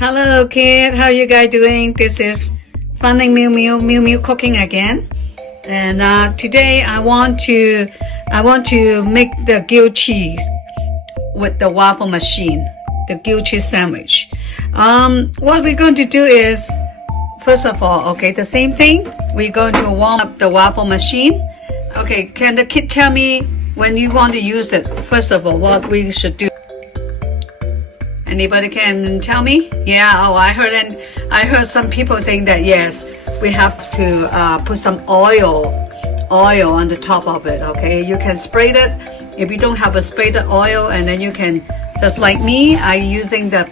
Hello kid, how you guys doing? This is Finding Mew cooking again. And today I want to make the grilled cheese with the waffle machine, the grilled cheese sandwich. What we're going to do is, first of all, okay, the same thing. We're going to warm up the waffle machine. Okay, can the kid tell me when you want to use it? First of all, what we should do? Anybody can tell me? Yeah. Oh, I heard some people saying that yes, we have to put some oil on the top of it. Okay, you can spray it. If you don't have a sprayed oil, and then you can, just like me, I using the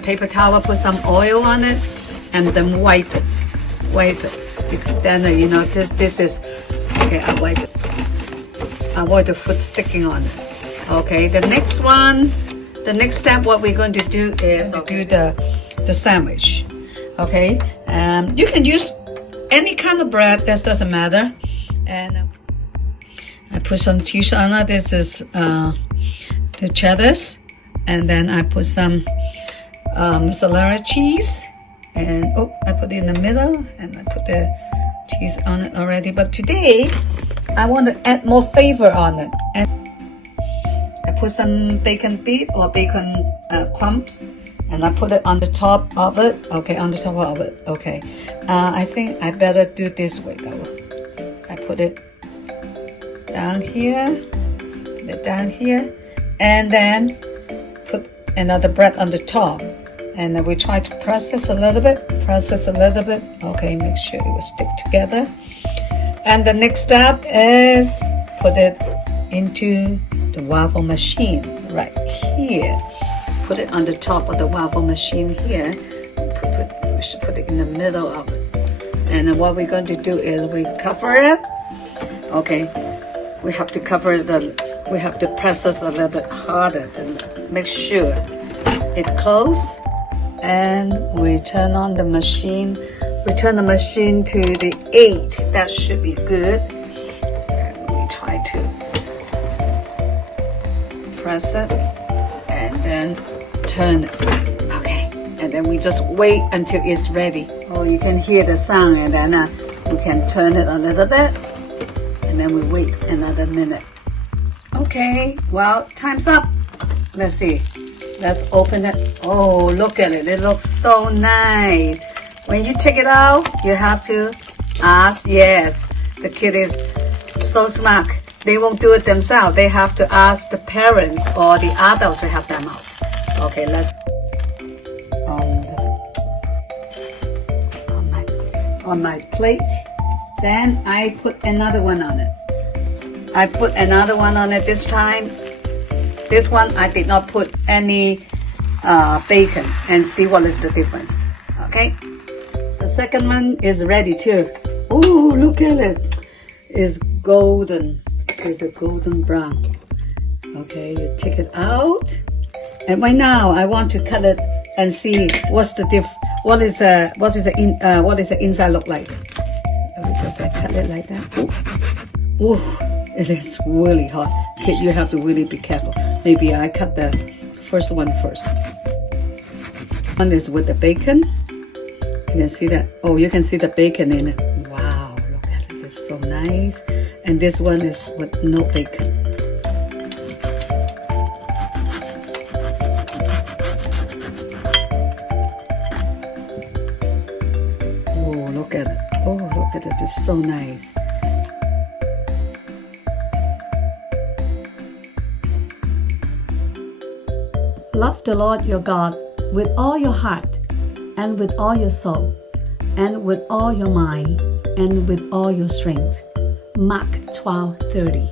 paper towel, put some oil on it, and then wipe it. Then you know this is okay. I wipe it. Avoid the food sticking on it. Okay, the next step, what we're going to do is do the sandwich. Okay, you can use any kind of bread, that doesn't matter. And I put some cheese on it. This is the cheddars, and then I put some mozzarella cheese, and I put it in the middle, and I put the cheese on it already. But today I want to add more flavor on it, and I put some bacon bit or bacon crumbs, and I put it on the top of it. Okay, on the top of it. Okay, I think I better do this way though. I put it down here, and then put another bread on the top, and then we try to press this a little bit. Okay, make sure it will stick together. And the next step is put it into the waffle machine right here. Put it on the top of the waffle machine here. We should put it in the middle of it. And then what we're going to do is we cover it. Okay, we have to cover we have to press this a little bit harder to make sure it closes. And we turn on the machine. We turn the machine to the 8. That should be good. And we try to press it and then turn it. Okay, and then we just wait until it's ready. Oh, you can hear the sound, and then we can turn it a little bit, and then we wait another minute. Okay, well, time's up. Let's see. Let's open it. Oh, look at it. It looks so nice. When you take it out, you have to ask. Yes, the kid is so smart. They won't do it themselves. They have to ask the parents or the adults to help them out. Okay, let's on my plate. Then I put another one on it. This time. This one I did not put any bacon, and see what is the difference. Okay. The second one is ready too. Oh, look at it. It's golden. It's a golden brown. Okay, you take it out, and right now I want to cut it and see what is the inside look like. I just cut it like that. Oh, it is really hot. Kid, you have to really be careful. Maybe I cut the first one first. One is with the bacon. You can see that. Oh, you can see the bacon in it. Wow, look at it. It's so nice. And this one is with no bacon. Oh, look at it. Oh, look at it. It's so nice. Love the Lord your God with all your heart, and with all your soul, and with all your mind, and with all your strength. Mark 12:30.